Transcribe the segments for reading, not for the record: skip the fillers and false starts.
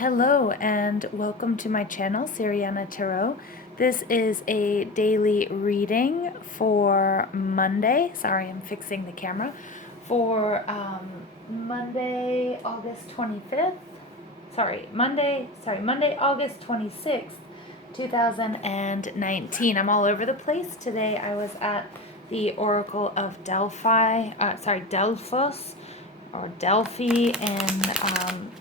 Hello and welcome to my channel, Siriana Tarot. This is a daily reading for Monday. Sorry, I'm fixing the camera. For Monday, August 25th. Monday, August 26th, 2019. I'm all over the place. Today I was at the Oracle of Delphos or Delphi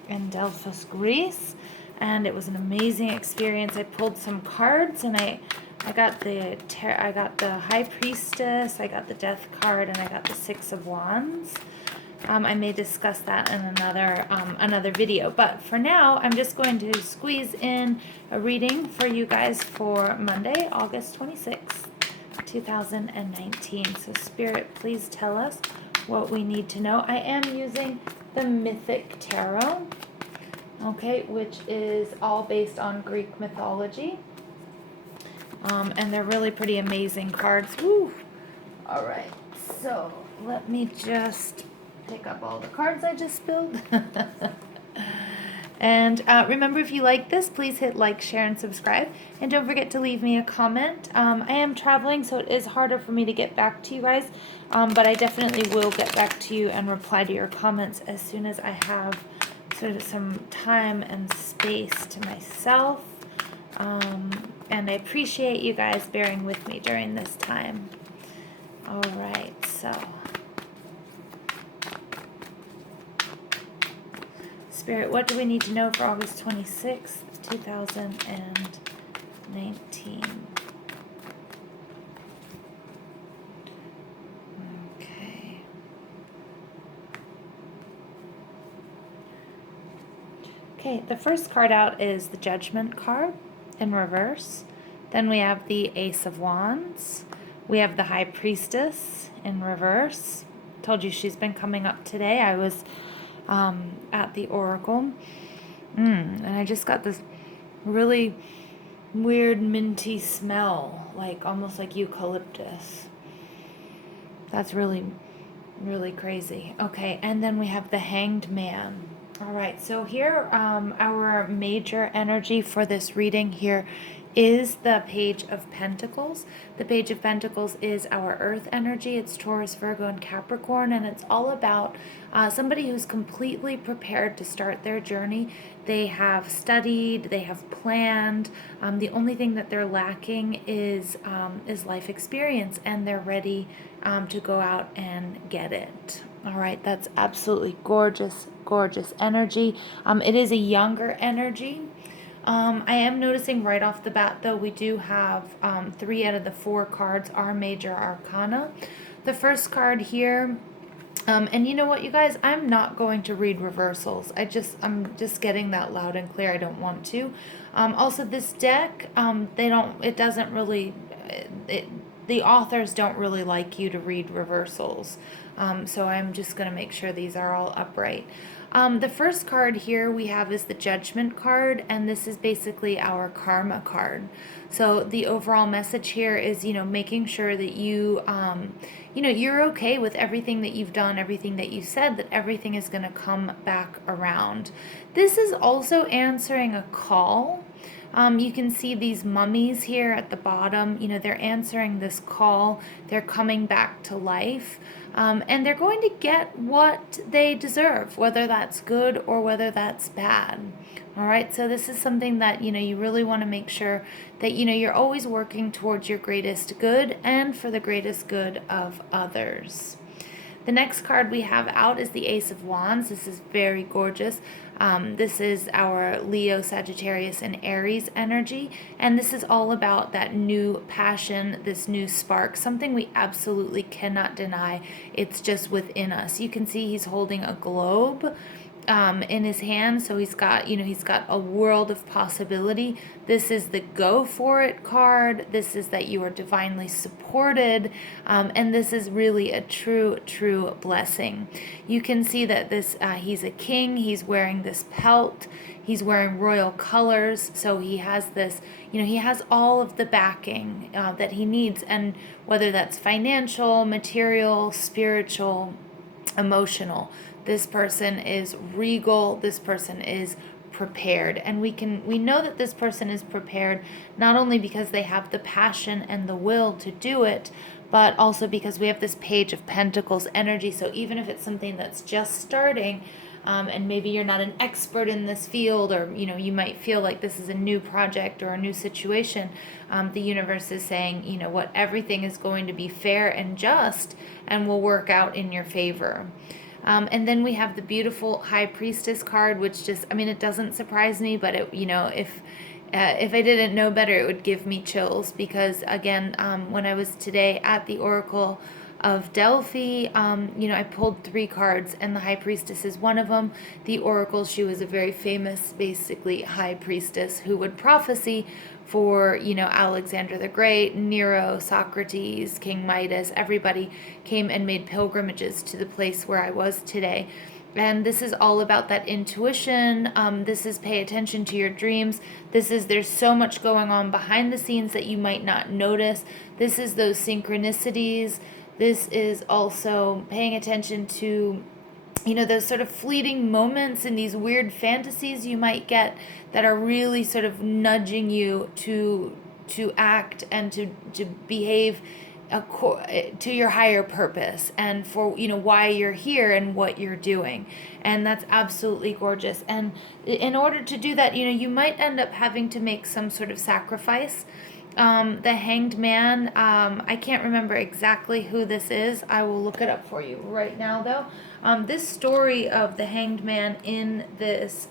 in Delphos, Greece, and it was an amazing experience. I pulled some cards, and I got the High Priestess, I got the Death card, and I got the Six of Wands. I may discuss that in another video, but for now, I'm just going to squeeze in a reading for you guys for Monday, August 26th, 2019. So Spirit, please tell us what we need to know. I am using the Mythic Tarot, okay, which is all based on Greek mythology. And they're really pretty amazing cards. Woo! All right, so let me just pick up all the cards I just spilled. And remember, if you like this, please hit like, share, and subscribe. And don't forget to leave me a comment. I am traveling, so it is harder for me to get back to you guys. But I definitely will get back to you and reply to your comments as soon as I have sort of some time and space to myself. And I appreciate you guys bearing with me during this time. All right, so Spirit, what do we need to know for August 26th, 2019? Okay. Okay, the first card out is the Judgment card in reverse. Then we have the Ace of Wands. We have the High Priestess in reverse. Told you she's been coming up today. I was at the Oracle. And I just got this really weird minty smell, like almost like eucalyptus. That's really, really crazy. Okay, and then we have the Hanged Man. All right, so here our major energy for this reading here is the Page of Pentacles. The Page of Pentacles is our earth energy. It's Taurus, Virgo, and Capricorn, and it's all about somebody who's completely prepared to start their journey. They have studied, they have planned. The only thing that they're lacking is life experience, and they're ready to go out and get it. All right, that's absolutely gorgeous, gorgeous energy. It is a younger energy. I am noticing right off the bat, though, we do have 3 out of the 4 cards are major arcana. The first card here, and you know what, you guys, I'm not going to read reversals. I'm just getting that loud and clear. I don't want to. Also, this deck, the authors don't really like you to read reversals. So I'm just going to make sure these are all upright. The first card here we have is the Judgment card, and this is basically our karma card. So the overall message here is, making sure that you're okay with everything that you've done, everything that you said, that everything is going to come back around. This is also answering a call. You can see these mummies here at the bottom. They're answering this call. They're coming back to life. And they're going to get what they deserve, whether that's good or whether that's bad. All right, so this is something that, you really want to make sure that, you're always working towards your greatest good and for the greatest good of others. The next card we have out is the Ace of Wands. This is very gorgeous. This is our Leo, Sagittarius, and Aries energy. And this is all about that new passion, this new spark, something we absolutely cannot deny. It's just within us. You can see he's holding a globe in his hand, so he's got a world of possibility. This is the go for it card. This is that you are divinely supported, and this is really a true blessing. You can see that he's a king. He's wearing this pelt. He's wearing royal colors, so he has this, he has all of the backing that he needs, and whether that's financial, material, spiritual, emotional. This person is regal. This person is prepared. And we know that this person is prepared not only because they have the passion and the will to do it, but also because we have this Page of Pentacles energy. So even if it's something that's just starting, and maybe you're not an expert in this field, or you might feel like this is a new project or a new situation, the universe is saying, what, everything is going to be fair and just and will work out in your favor. And then we have the beautiful High Priestess card, which just, it doesn't surprise me, but if I didn't know better, it would give me chills, because again, when I was today at the Oracle of Delphi, I pulled 3 cards, and the High Priestess is one of them. The Oracle, she was a very famous, basically, High Priestess who would prophesy for, Alexander the Great, Nero, Socrates, King Midas. Everybody came and made pilgrimages to the place where I was today. And this is all about that intuition. This is pay attention to your dreams. There's so much going on behind the scenes that you might not notice. This is those synchronicities. This is also paying attention to, those sort of fleeting moments and these weird fantasies you might get that are really sort of nudging you to act and to behave to your higher purpose, and for why you're here and what you're doing. And that's absolutely gorgeous. And in order to do that, you might end up having to make some sort of sacrifice. The Hanged Man, I can't remember exactly who this is. I will look it up for you right now, though. This story of the Hanged Man in this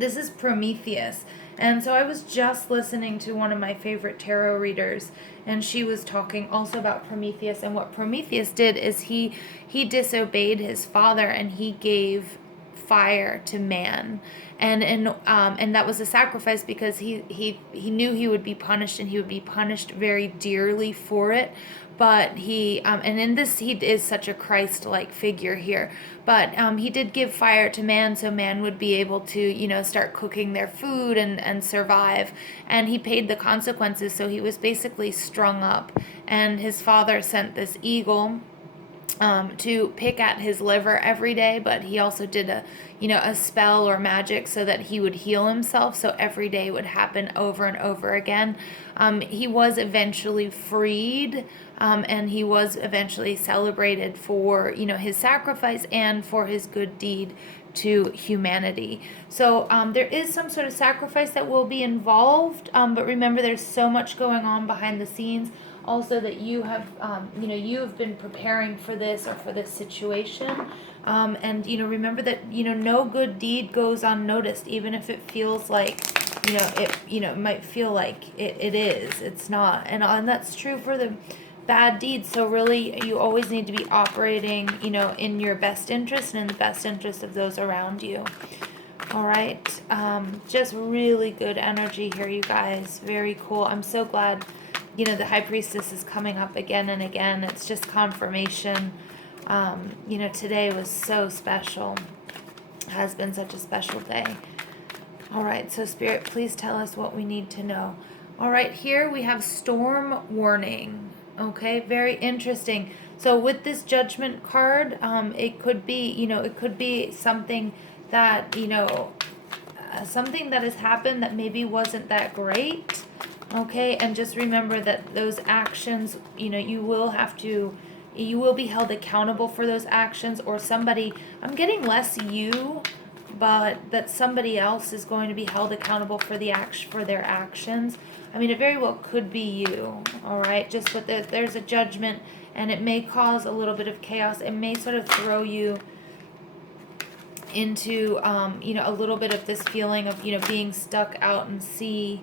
is Prometheus. And so I was just listening to one of my favorite tarot readers, and she was talking also about Prometheus. And what Prometheus did is he disobeyed his father, and he gave fire to man, and that was a sacrifice, because he knew he would be punished, and he would be punished very dearly for it. But he and in this, he is such a Christ-like figure here, but he did give fire to man, so man would be able to start cooking their food and survive. And he paid the consequences, so he was basically strung up, and his father sent this eagle to pick at his liver every day, but he also did a spell or magic so that he would heal himself, so every day would happen over and over again. He was eventually freed, and he was eventually celebrated for his sacrifice and for his good deed to humanity. So there is some sort of sacrifice that will be involved, but remember, there's so much going on behind the scenes. Also, that you have been preparing for this or for this situation, and remember that no good deed goes unnoticed, even if it feels like it might feel like it is. It's not, and that's true for the bad deeds. So really, you always need to be operating in your best interest and in the best interest of those around you. All right, just really good energy here, you guys. Very cool. I'm so glad the High Priestess is coming up again and again. It's just confirmation. Today was so special. Has been such a special day. All right, so Spirit, please tell us what we need to know. All right, here we have storm warning. Okay, very interesting. So with this Judgment card, it could be something that, something that has happened that maybe wasn't that great. Okay, and just remember that those actions, you will be held accountable for those actions, or somebody, I'm getting less you, but that somebody else is going to be held accountable for their actions. It very well could be you. All right, just but there's a judgment, and it may cause a little bit of chaos. It may sort of throw you into a little bit of this feeling of being stuck out in sea,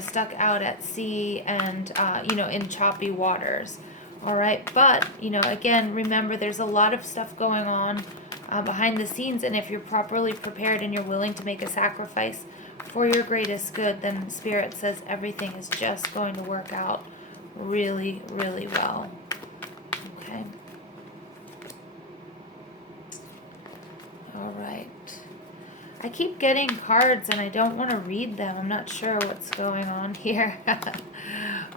stuck out at sea, and in choppy waters. All right, but again, remember, there's a lot of stuff going on behind the scenes, and if you're properly prepared and you're willing to make a sacrifice for your greatest good, then Spirit says everything is just going to work out really, really well. Okay. All right. I keep getting cards and I don't want to read them. I'm not sure what's going on here.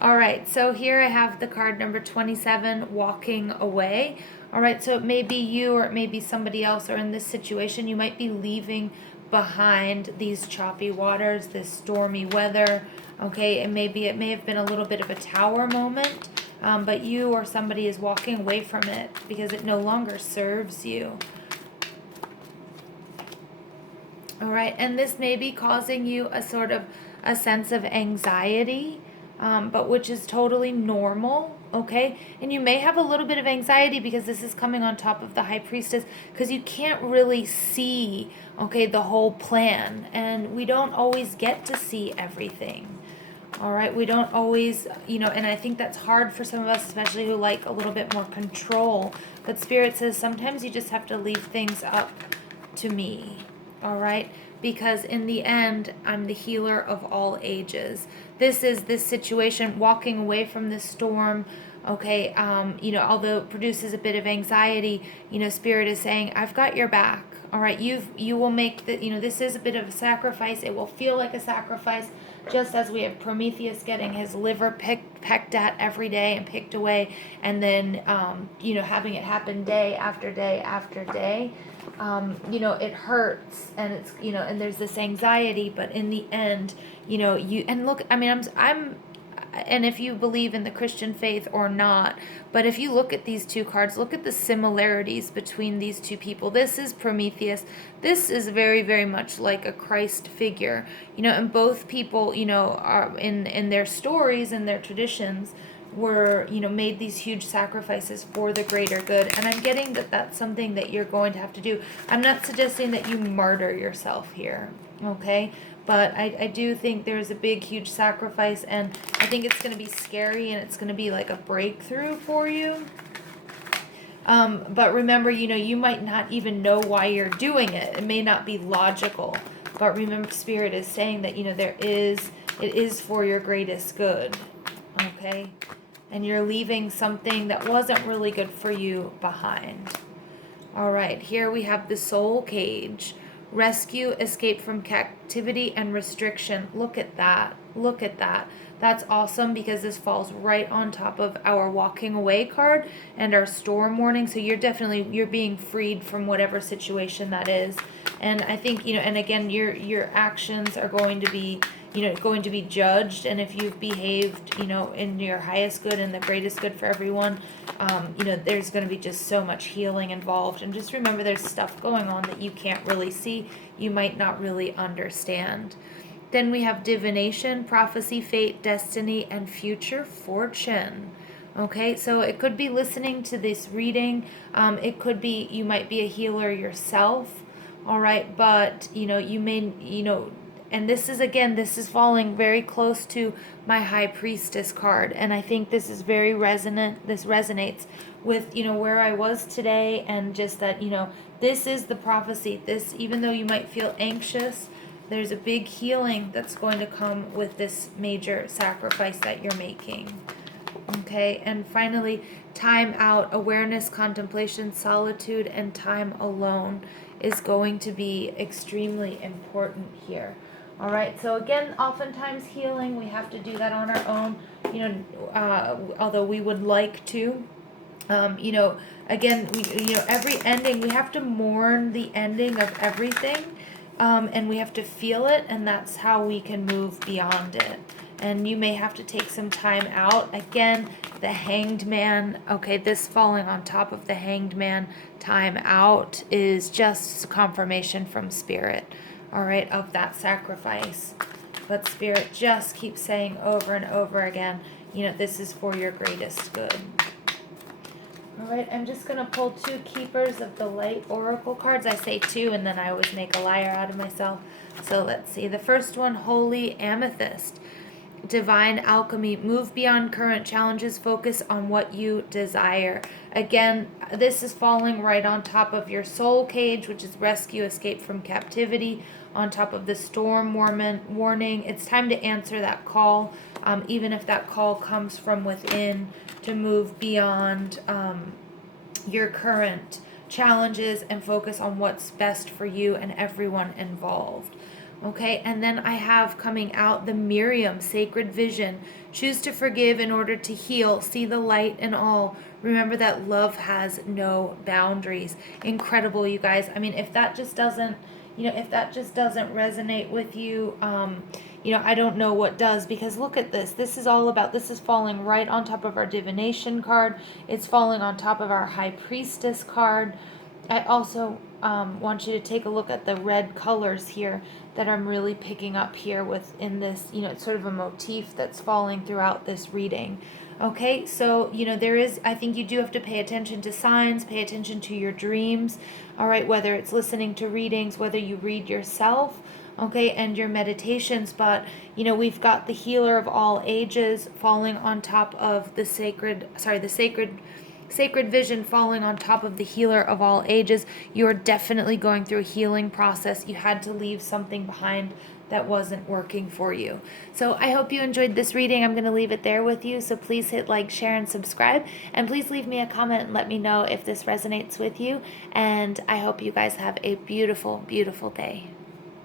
All right, so here I have the card number 27, walking away. All right, so it may be you or it may be somebody else, or in this situation, you might be leaving behind these choppy waters, this stormy weather. Okay, it may have been a little bit of a tower moment, but you or somebody is walking away from it because it no longer serves you. All right, and this may be causing you a sort of a sense of anxiety, but which is totally normal, okay? And you may have a little bit of anxiety because this is coming on top of the High Priestess, because you can't really see, okay, the whole plan, and we don't always get to see everything. All right, we don't always, and I think that's hard for some of us, especially who like a little bit more control. But Spirit says sometimes you just have to leave things up to me. All right, because in the end, I'm the healer of all ages. This is this situation, walking away from this storm. Okay, although it produces a bit of anxiety, Spirit is saying, I've got your back. All right, you will make the, this is a bit of a sacrifice. It will feel like a sacrifice, just as we have Prometheus getting his liver pecked at every day and picked away, and then, having it happen day after day after day. It hurts, and it's, and there's this anxiety, but in the end, and look, I mean, and if you believe in the Christian faith or not, but if you look at these two cards, look at the similarities between these two people. This is Prometheus. This is very, very much like a Christ figure, and both people, are in their stories and their traditions were, made these huge sacrifices for the greater good. And I'm getting that that's something that you're going to have to do. I'm not suggesting that you martyr yourself here, okay? But I do think there's a big, huge sacrifice, and I think it's going to be scary, and it's going to be like a breakthrough for you. But remember, you might not even know why you're doing it. It may not be logical. But remember, Spirit is saying that, it is for your greatest good, okay? And you're leaving something that wasn't really good for you behind. All right, here we have the soul cage. Rescue, escape from captivity and restriction. Look at that. Look at that. That's awesome, because this falls right on top of our walking away card and our storm warning. So you're being freed from whatever situation that is. And I think, and again, your actions are going to be, going to be judged. And if you've behaved, in your highest good and the greatest good for everyone, there's going to be just so much healing involved. And just remember, there's stuff going on that you can't really see. You might not really understand. Then we have divination, prophecy, fate, destiny, and future fortune. Okay, so it could be listening to this reading. It could be, you might be a healer yourself. All right, but, you may, and this is falling very close to my High Priestess card. And I think this is very resonant. This resonates with, where I was today, and just that, this is the prophecy. This, even though you might feel anxious, there's a big healing that's going to come with this major sacrifice that you're making. Okay, and finally, time out, awareness, contemplation, solitude, and time alone is going to be extremely important here. All right, so again, oftentimes healing, we have to do that on our own, although we would like to. Again, every ending, we have to mourn the ending of everything, and we have to feel it, and that's how we can move beyond it. And you may have to take some time out. Again, the Hanged Man, okay, this falling on top of the Hanged Man, time out, is just confirmation from Spirit, all right, of that sacrifice. But Spirit just keeps saying over and over again, this is for your greatest good. All right, I'm just going to pull two Keepers of the Light Oracle cards. I say two, and then I always make a liar out of myself. So let's see. The first one, Holy Amethyst. Divine alchemy, move beyond current challenges, focus on what you desire. Again, this is falling right on top of your soul cage, which is rescue, escape from captivity, on top of the storm warning. It's time to answer that call, even if that call comes from within, to move beyond your current challenges and focus on what's best for you and everyone involved. Okay, and then I have coming out the Miriam, sacred vision. Choose to forgive in order to heal. See the light in all. Remember that love has no boundaries. Incredible, you guys. I mean, if that just doesn't, if that just doesn't resonate with you, I don't know what does, because look at this. This is all about, this is falling right on top of our divination card. It's falling on top of our high priestess card. I also want you to take a look at the red colors here that I'm really picking up here within this, it's sort of a motif that's falling throughout this reading. Okay, so, there is, I think you do have to pay attention to signs, pay attention to your dreams, all right, whether it's listening to readings, whether you read yourself, okay, and your meditations. But, we've got the healer of all ages falling on top of the sacred vision falling on top of the healer of all ages. You're definitely going through a healing process. You had to leave something behind that wasn't working for you. So I hope you enjoyed this reading. I'm going to leave it there with you. So please hit like, share, and subscribe. And please leave me a comment and let me know if this resonates with you. And I hope you guys have a beautiful, beautiful day.